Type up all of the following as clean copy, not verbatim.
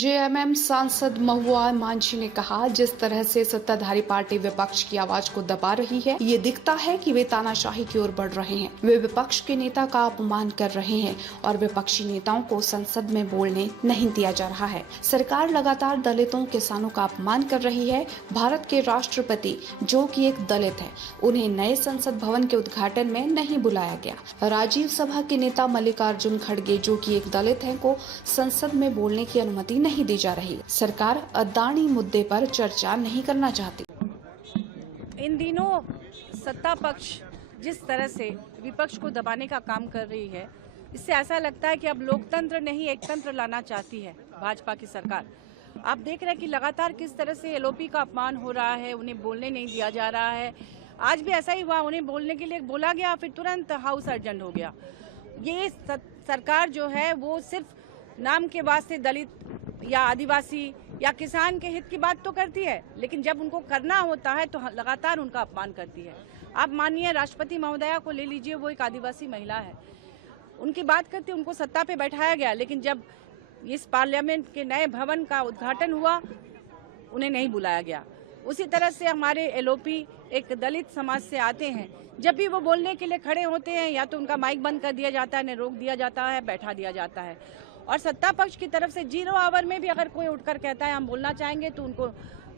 JMM सांसद महुआ मांझी ने कहा, जिस तरह से सत्ताधारी पार्टी विपक्ष की आवाज को दबा रही है, ये दिखता है कि वे तानाशाही की ओर बढ़ रहे हैं। वे विपक्ष के नेता का अपमान कर रहे हैं और विपक्षी नेताओं को संसद में बोलने नहीं दिया जा रहा है। सरकार लगातार दलितों, किसानों का अपमान कर रही है। भारत के राष्ट्रपति, जो कि एक दलित है, उन्हें नए संसद भवन के उद्घाटन में नहीं बुलाया गया। राजीव सभा के नेता मल्लिकार्जुन खड़गे, जो कि एक दलित है, को संसद में बोलने की अनुमति नहीं दी जा रही। सरकार अदानी मुद्दे पर चर्चा नहीं करना चाहती। इन दिनों सत्ता पक्ष जिस तरह से विपक्ष को दबाने का काम कर रही है, इससे ऐसा लगता है कि अब लोकतंत्र नहीं एक तंत्र लाना चाहती है भाजपा की सरकार। आप देख रहे हैं कि लगातार किस तरह से एलओपी का अपमान हो रहा है, उन्हें बोलने नहीं दिया जा रहा है। आज भी ऐसा ही हुआ, उन्हें बोलने के लिए बोला गया, फिर तुरंत हाउस अर्जेंट हो गया। ये सरकार जो है वो सिर्फ नाम के वास्ते दलित या आदिवासी या किसान के हित की बात तो करती है, लेकिन जब उनको करना होता है तो लगातार उनका अपमान करती है। आप मानिए राष्ट्रपति महोदया को ले लीजिए, वो एक आदिवासी महिला है, उनकी बात करते उनको सत्ता पे बैठाया गया, लेकिन जब इस पार्लियामेंट के नए भवन का उद्घाटन हुआ, उन्हें नहीं बुलाया गया। उसी तरह से हमारे एलओपी एक दलित समाज से आते हैं, जब भी वो बोलने के लिए खड़े होते हैं, या तो उनका माइक बंद कर दिया जाता है, उन्हें रोक दिया जाता है, बैठा दिया जाता है। और सत्ता पक्ष की तरफ से 0 आवर में भी अगर कोई उठकर कहता है हम बोलना चाहेंगे, तो उनको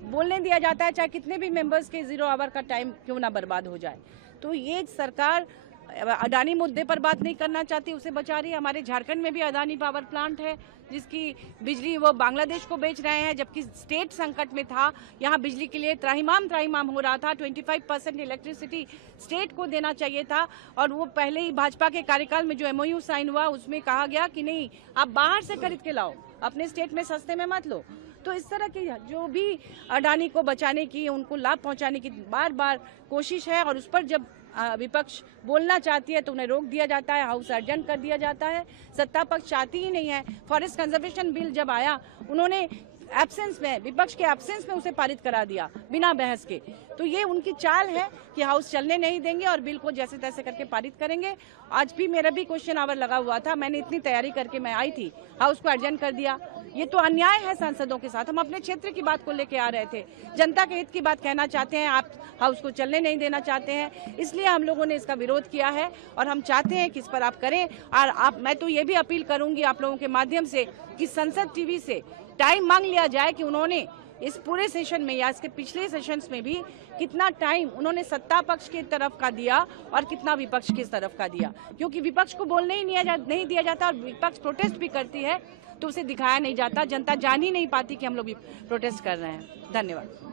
बोलने दिया जाता है, चाहे कितने भी मेंबर्स के 0 आवर का टाइम क्यों ना बर्बाद हो जाए। तो ये सरकार अडानी मुद्दे पर बात नहीं करना चाहती, उसे बचा रही है। हमारे झारखंड में भी अडानी पावर प्लांट है, जिसकी बिजली वो बांग्लादेश को बेच रहे हैं, जबकि स्टेट संकट में था। यहाँ बिजली के लिए त्राहिमाम हो रहा था। 25% इलेक्ट्रिसिटी स्टेट को देना चाहिए था, और वो पहले ही भाजपा के कार्यकाल में जो एमओयू साइन हुआ, उसमें कहा गया कि नहीं, आप बाहर से खरीद के लाओ, अपने स्टेट में सस्ते में मत लो। तो इस तरह की जो भी अडानी को बचाने की, उनको लाभ पहुंचाने की बार बार कोशिश है, और उस पर जब विपक्ष बोलना चाहती है तो उन्हें रोक दिया जाता है, हाउस अर्जेंट कर दिया जाता है। सत्ता पक्ष चाहती ही नहीं है। फॉरेस्ट कंजर्वेशन बिल जब आया, उन्होंने एब्सेंस में, विपक्ष के एब्सेंस में उसे पारित करा दिया बिना बहस के। तो ये उनकी चाल है कि हाउस चलने नहीं देंगे और बिल को जैसे तैसे करके पारित करेंगे। आज भी मेरा भी क्वेश्चन आवर लगा हुआ था, मैंने इतनी तैयारी करके मैं आई थी, हाउस को अर्जेंट कर दिया। ये तो अन्याय है सांसदों के साथ। हम अपने क्षेत्र की बात को लेके आ रहे थे, जनता के हित की बात कहना चाहते हैं, आप हाउस को चलने नहीं देना चाहते हैं। इसलिए हम लोगों ने इसका विरोध किया है, और हम चाहते हैं कि इस पर आप करें। और मैं तो ये भी अपील करूंगी आप लोगों के माध्यम से कि संसद टीवी से टाइम मांग लिया जाए कि उन्होंने इस पूरे सेशन में या इसके पिछले सेशंस में भी कितना टाइम उन्होंने सत्ता पक्ष की तरफ का दिया और कितना विपक्ष की तरफ का दिया। क्योंकि विपक्ष को बोलने ही नहीं दिया जाता, और विपक्ष प्रोटेस्ट भी करती है तो उसे दिखाया नहीं जाता। जनता जान ही नहीं पाती कि हम लोग भी प्रोटेस्ट कर रहे हैं। धन्यवाद।